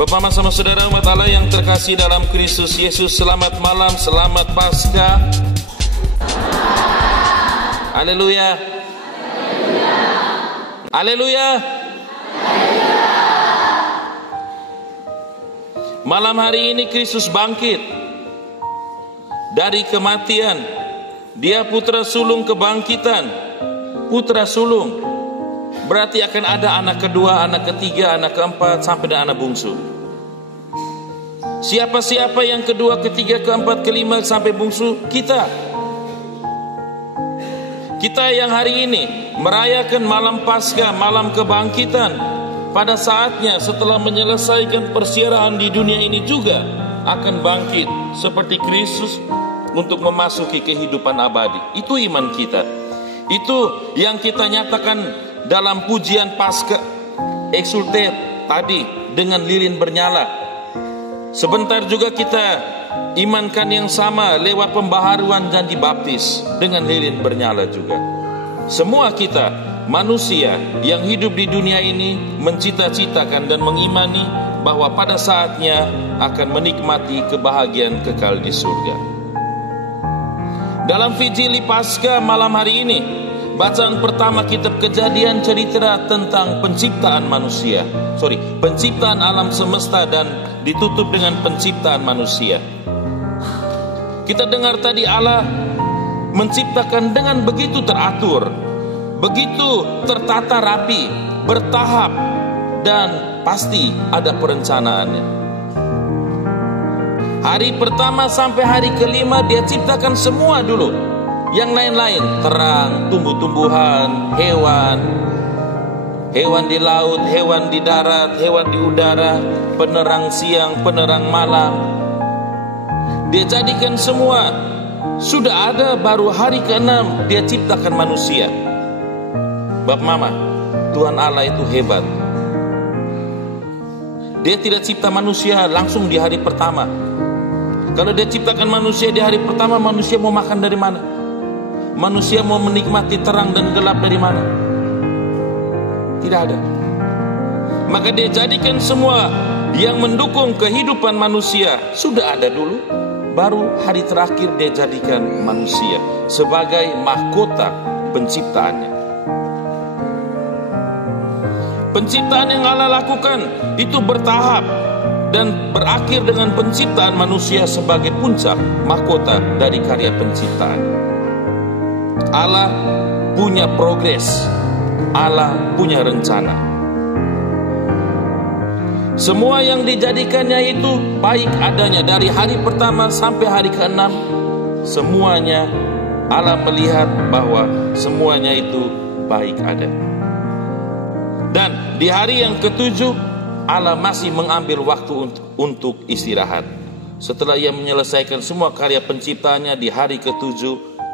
Bapak, Mama, sama saudara umat Allah yang terkasih dalam Kristus Yesus, selamat malam, selamat Paskah. Haleluya. Haleluya. Malam hari ini Kristus bangkit dari kematian. Dia putra sulung kebangkitan. Putra sulung berarti akan ada anak kedua, anak ketiga, anak keempat, sampai dan anak bungsu. Siapa-siapa yang kedua, ketiga, keempat, kelima, sampai bungsu? Kita yang hari ini merayakan malam Paskah, malam kebangkitan. Pada saatnya setelah menyelesaikan persiaran di dunia ini juga akan bangkit seperti Kristus untuk memasuki kehidupan abadi. Itu iman kita. Itu yang kita nyatakan dalam pujian Paskah Exultet tadi dengan lilin bernyala. Sebentar juga kita imankan yang sama lewat pembaharuan dan dibaptis dengan lilin bernyala juga. Semua kita manusia yang hidup di dunia ini mencita-citakan dan mengimani bahwa pada saatnya akan menikmati kebahagiaan kekal di surga. Dalam Vijili Paskah malam hari ini, bacaan pertama kitab Kejadian cerita tentang penciptaan manusia. Penciptaan alam semesta dan ditutup dengan penciptaan manusia. Kita dengar tadi Allah menciptakan dengan begitu teratur, begitu tertata rapi, bertahap, dan pasti ada perencanaannya. Hari pertama sampai hari kelima dia ciptakan semua dulu. Yang lain-lain, terang, tumbuh-tumbuhan, hewan di laut, hewan di darat, hewan di udara, penerang siang, penerang malam. Dia jadikan semua. Sudah ada, baru hari ke-6 dia ciptakan manusia. Bapak, Mama, Tuhan Allah itu hebat. Dia tidak cipta manusia langsung di hari pertama. Kalau dia ciptakan manusia di hari pertama, manusia mau makan dari mana? Manusia mau menikmati terang dan gelap dari mana? Tidak ada. Maka dia jadikan semua yang mendukung kehidupan manusia sudah ada dulu. Baru hari terakhir dia jadikan manusia sebagai mahkota penciptaannya. Penciptaan yang Allah lakukan itu bertahap dan berakhir dengan penciptaan manusia sebagai puncak mahkota dari karya penciptaan. Allah punya progres, Allah punya rencana. Semua yang dijadikannya itu baik adanya dari hari pertama sampai hari ke-6. Semuanya Allah melihat bahwa semuanya itu baik ada. Dan di hari yang ke-7 Allah masih mengambil waktu untuk istirahat. Setelah ia menyelesaikan semua karya penciptaannya, di hari ke-7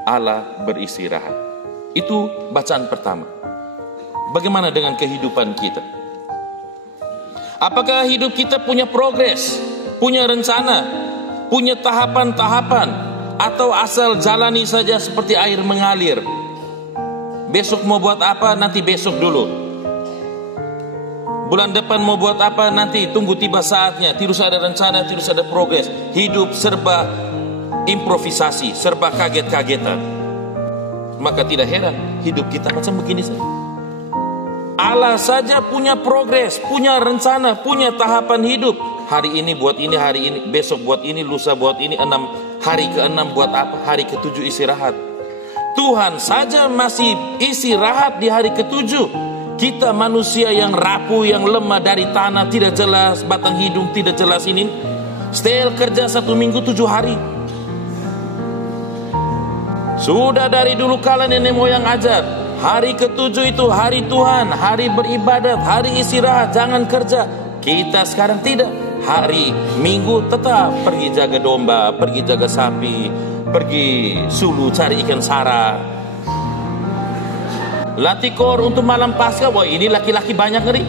Allah beristirahat. Itu bacaan pertama. Bagaimana dengan kehidupan kita? Apakah hidup kita punya progres, punya rencana, punya tahapan-tahapan, atau asal jalani saja seperti air mengalir? Besok mau buat apa, nanti besok dulu. Bulan depan mau buat apa, nanti tunggu tiba saatnya. Tidak ada rencana, tidak ada progres. Hidup serba improvisasi, serba kaget-kagetan. Maka tidak heran hidup kita macam begini saja. Allah saja punya progres, punya rencana, punya tahapan hidup. Hari ini buat ini, hari ini, besok buat ini, lusa buat ini, hari ke-6 buat apa, hari ke-7 istirahat. Tuhan saja masih istirahat di hari ke-7. Kita manusia yang rapuh, yang lemah dari tanah, tidak jelas, batang hidung tidak jelas ini, still kerja 1 minggu 7 hari. Sudah dari dulu kala nenek moyang ajar, hari ke-7 itu hari Tuhan, hari beribadat, hari istirahat, jangan kerja. Kita sekarang tidak. Hari Minggu tetap pergi jaga domba, pergi jaga sapi, pergi sulu cari ikan sara. Latih kor untuk malam Paskah, wah ini laki-laki banyak ngeri.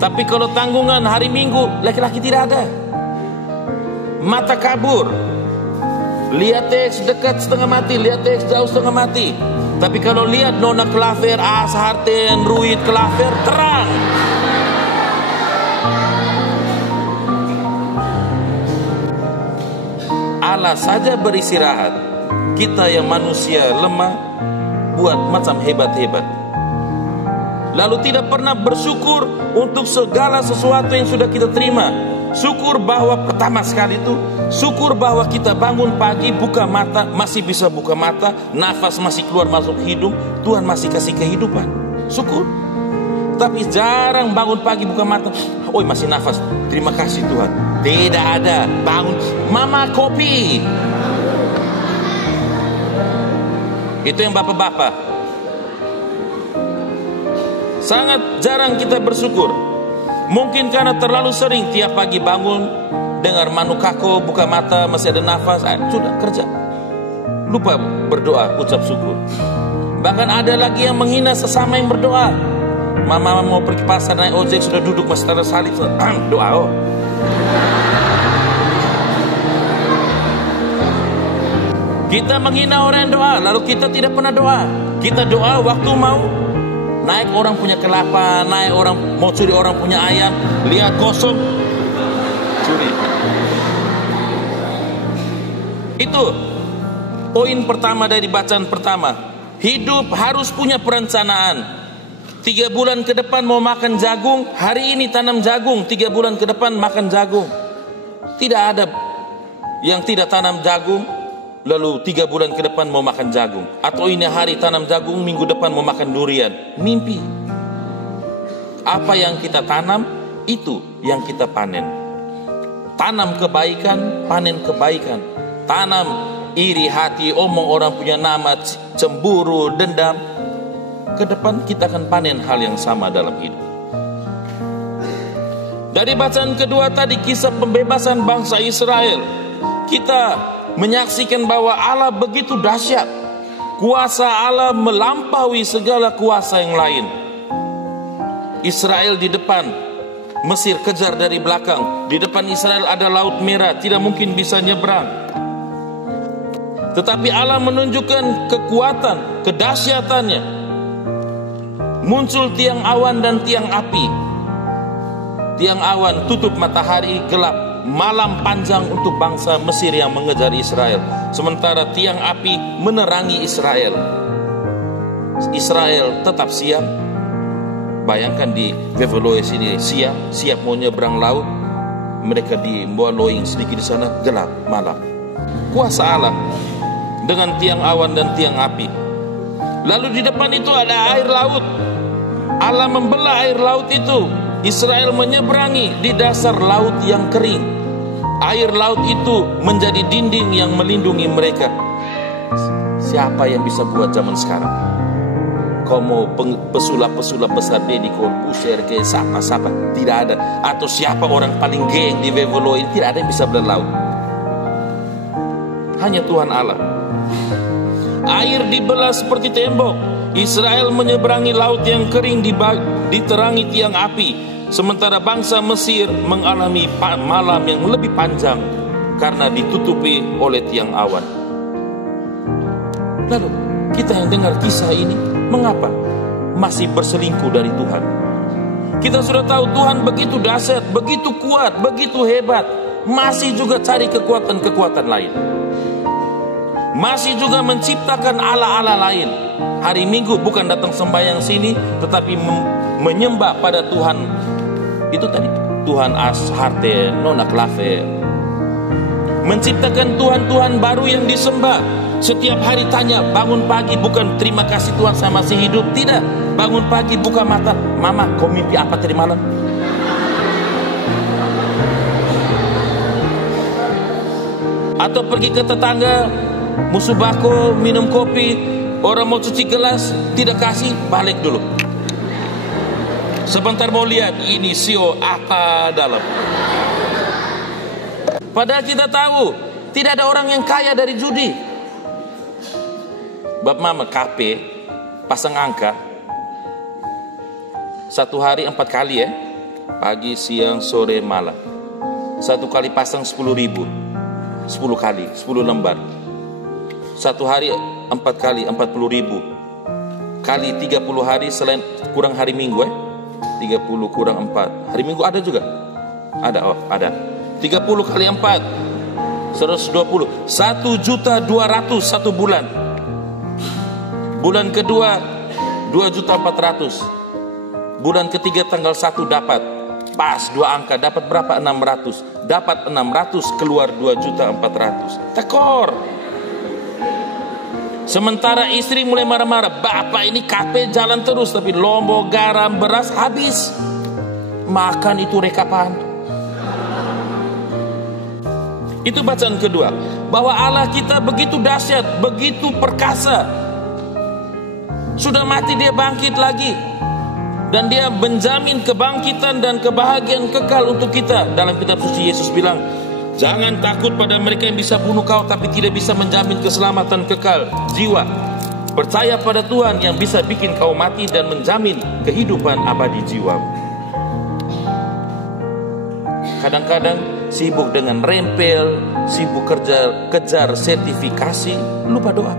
Tapi kalau tanggungan hari Minggu, laki-laki tidak ada. Mata kabur. Lihat teks dekat setengah mati, lihat teks jauh setengah mati. Tapi kalau lihat nona klaver, saharten, ruit klaver, terang. Allah saja beristirahat, kita yang manusia lemah buat macam hebat-hebat. Lalu tidak pernah bersyukur untuk segala sesuatu yang sudah kita terima. Syukur bahwa pertama sekali itu, syukur bahwa kita bangun pagi, buka mata, masih bisa buka mata, nafas masih keluar masuk hidung, Tuhan masih kasih kehidupan. Syukur. Tapi jarang bangun pagi buka mata, oh masih nafas, terima kasih Tuhan. Tidak ada. Bangun, mama kopi. Itu yang bapak-bapak. Sangat jarang kita bersyukur. Mungkin karena terlalu sering tiap pagi bangun, dengar manukako, buka mata, masih ada nafas, sudah kerja. Lupa berdoa, ucap syukur. Bahkan ada lagi yang menghina sesama yang berdoa. Mama mau pergi pasar naik ojek, sudah duduk masih ada salib, doa. Kita menghina orang yang doa, lalu kita tidak pernah doa. Kita doa waktu mau naik orang punya kelapa, naik orang mau curi orang punya ayam, lihat kosong, curi. Itu poin pertama dari bacaan pertama. Hidup harus punya perencanaan. 3 bulan ke depan mau makan jagung, hari ini tanam jagung, 3 bulan ke depan makan jagung. Tidak ada yang tidak tanam jagung lalu 3 bulan ke depan mau makan jagung, atau ini hari tanam jagung, minggu depan mau makan durian. Mimpi. Apa yang kita tanam, itu yang kita panen. Tanam kebaikan, panen kebaikan. Tanam iri hati, omong orang punya nama, cemburu, dendam, ke depan kita akan panen hal yang sama dalam hidup. Dari bacaan kedua tadi, kisah pembebasan bangsa Israel, kita menyaksikan bahwa Allah begitu dahsyat. Kuasa Allah melampaui segala kuasa yang lain. Israel di depan, Mesir kejar dari belakang. Di depan Israel ada Laut Merah, tidak mungkin bisa nyebrang. Tetapi Allah menunjukkan kekuatan, kedahsyatannya. Muncul tiang awan dan tiang api. Tiang awan tutup matahari, gelap. Malam panjang untuk bangsa Mesir yang mengejar Israel. Sementara tiang api menerangi Israel. Israel tetap siap. Bayangkan di Veveloe sini siap mau nyebrang laut. Mereka di Mboaloing sedikit di sana, gelap malam. Kuasa Allah dengan tiang awan dan tiang api. Lalu di depan itu ada air laut. Allah membelah air laut itu. Israel menyeberangi di dasar laut yang kering. Air laut itu menjadi dinding yang melindungi mereka. Siapa yang bisa buat zaman sekarang? Kau mau pesulap-pesulap besar di Corbusier ke siapa? Tidak ada. Atau siapa orang paling geng di Veveloe? Tidak ada yang bisa berlaut. Hanya Tuhan Allah. Air dibelah seperti tembok. Israel menyeberangi laut yang kering diterangi tiang api. Sementara bangsa Mesir mengalami malam yang lebih panjang karena ditutupi oleh tiang awan. Lalu kita yang dengar kisah ini, mengapa masih berselingkuh dari Tuhan? Kita sudah tahu Tuhan begitu dahsyat, begitu kuat, begitu hebat, masih juga cari kekuatan-kekuatan lain. Masih juga menciptakan ala-ala lain. Hari Minggu bukan datang sembahyang sini, tetapi menyembah pada Tuhan. Itu tadi Tuhan Asharte, Nona Klaver. Menciptakan Tuhan-Tuhan baru yang disembah. Setiap hari tanya, bangun pagi bukan terima kasih Tuhan saya masih hidup. Tidak, bangun pagi buka mata, mama kau mimpi apa tadi malam? Atau pergi ke tetangga, musuh bako, minum kopi, orang mau cuci gelas, tidak kasih, balik dulu. Sebentar mau lihat ini sio apa dalam. Padahal kita tahu tidak ada orang yang kaya dari judi. Bab mama KP pasang angka 1 hari 4 kali ya, pagi, siang, sore, malam. 1 kali pasang 10.000, 10 kali 10 lembar. 1 hari 4 kali 40.000 kali 30 hari selain kurang hari Minggu 30 kurang 4. Hari Minggu ada juga? Ada, ada. 30 kali 4 120. 1.200.000 satu bulan. Bulan kedua 2.400.000. Bulan ketiga tanggal 1 dapat. Pas 2 angka, dapat berapa? 600. Dapat 600, keluar 2.400.000. Tekor. Sementara istri mulai marah-marah, bapak ini KP jalan terus, tapi lombok, garam, beras habis. Makan itu rekapan. Itu bacaan kedua, bahwa Allah kita begitu dahsyat, begitu perkasa. Sudah mati dia bangkit lagi, dan dia menjamin kebangkitan dan kebahagiaan kekal untuk kita. Dalam kitab suci Yesus bilang, jangan takut pada mereka yang bisa bunuh kau tapi tidak bisa menjamin keselamatan kekal jiwa. Percaya pada Tuhan yang bisa bikin kau mati dan menjamin kehidupan abadi jiwamu. Kadang-kadang sibuk dengan rempel, sibuk kejar sertifikasi, lupa doa.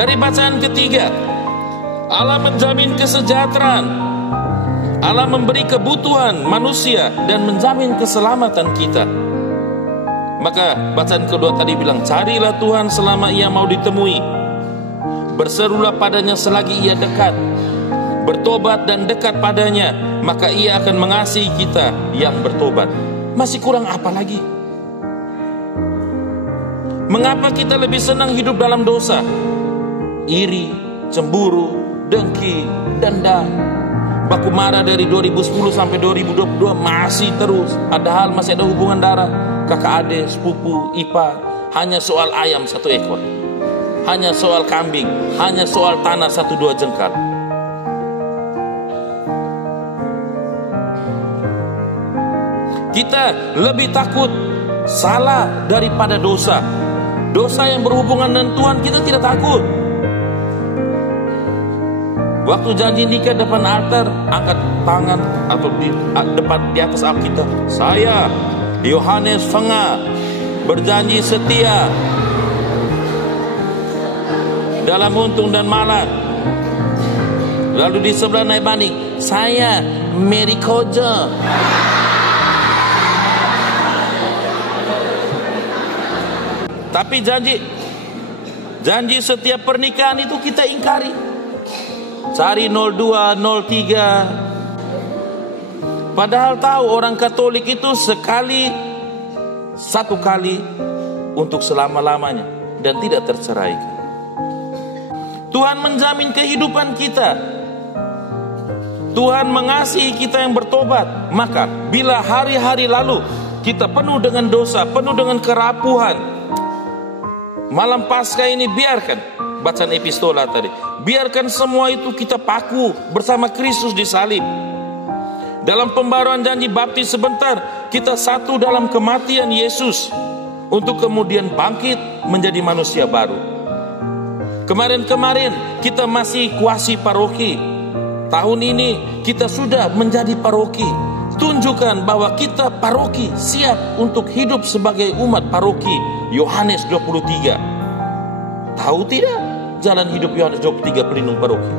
Dari bacaan ketiga, Allah menjamin kesejahteraan, Allah memberi kebutuhan manusia dan menjamin keselamatan kita. Maka bacaan kedua tadi bilang, carilah Tuhan selama ia mau ditemui, berserulah padanya selagi ia dekat, bertobat dan dekat padanya, maka ia akan mengasihi kita yang bertobat. Masih kurang apa lagi? Mengapa kita lebih senang hidup dalam dosa? Iri, cemburu, dengki, dendam, baku marah dari 2010 sampai 2022 masih terus. Padahal masih ada hubungan darah, kakak adik, sepupu, ipar. Hanya soal ayam 1 ekor, hanya soal kambing, hanya soal tanah 1-2 jengkal. Kita lebih takut salah daripada dosa. Dosa yang berhubungan dengan Tuhan kita tidak takut. Waktu janji nikah depan altar, angkat tangan atau di atas Alkitab, saya Yohanes Fenga berjanji setia dalam untung dan malang. Lalu di sebelah naik banding, saya Mary Koja. Tapi janji setiap pernikahan itu kita ingkari. Cari 02, 03. Padahal tahu orang Katolik itu satu kali untuk selama-lamanya dan tidak terceraikan. Tuhan menjamin kehidupan kita. Tuhan mengasihi kita yang bertobat. Maka bila hari-hari lalu kita penuh dengan dosa, penuh dengan kerapuhan, malam Paskah ini biarkan bacaan epistola tadi, biarkan semua itu kita paku bersama Kristus di salib. Dalam pembaruan janji baptis sebentar, kita satu dalam kematian Yesus untuk kemudian bangkit menjadi manusia baru. Kemarin-kemarin kita masih kuasi paroki, tahun ini kita sudah menjadi paroki. Tunjukkan bahwa kita paroki siap untuk hidup sebagai umat paroki. Yohanes 23. Tahu tidak jalan hidup Yohanes 23 pelindung paroki?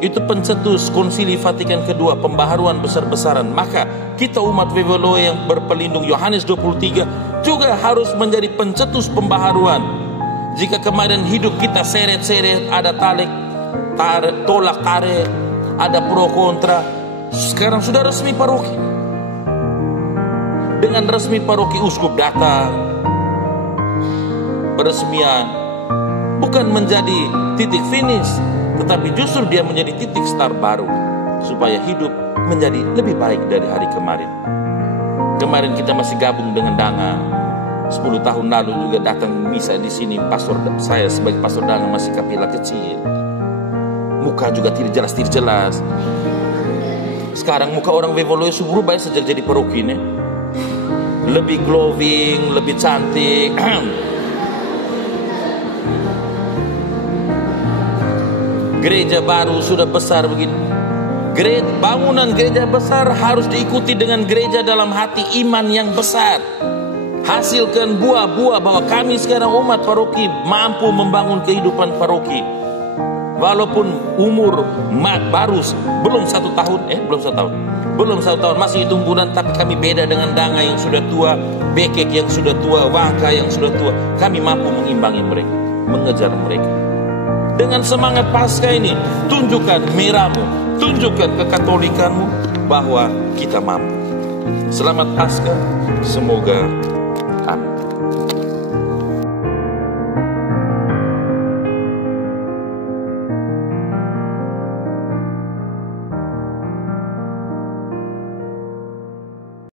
Itu pencetus Konsili Vatikan kedua, pembaharuan besar-besaran. Maka kita umat Vevoloe yang berpelindung Yohanes 23 juga harus menjadi pencetus pembaharuan. Jika kemarin hidup kita seret-seret, ada tolak tarik, ada pro kontra, sekarang sudah resmi paroki. Dengan resmi paroki, uskup datang, peresmian bukan menjadi titik finish, tetapi justru dia menjadi titik start baru supaya hidup menjadi lebih baik dari hari kemarin. Kemarin kita masih gabung dengan Danga, 10 tahun lalu juga datang misa di sini. Saya sebagai pastor Danga masih kapela kecil, muka juga tidak jelas. Sekarang muka orang Vevoloe berubah sejak jadi paroki ini, lebih glowing, lebih cantik. Gereja baru sudah besar begini. Bangunan gereja besar harus diikuti dengan gereja dalam hati iman yang besar. Hasilkan buah-buah bahwa kami sekarang umat paroki mampu membangun kehidupan paroki. walaupun umur baru belum 1 tahun, belum satu tahun, masih hitung bulan, tapi kami beda dengan danga yang sudah tua, bekek yang sudah tua, wangka yang sudah tua. Kami mampu mengimbangi mereka, mengejar mereka. Dengan semangat Paskah ini, tunjukkan merahmu, tunjukkan kekatolikanmu bahwa kita mampu. Selamat Paskah, semoga amin.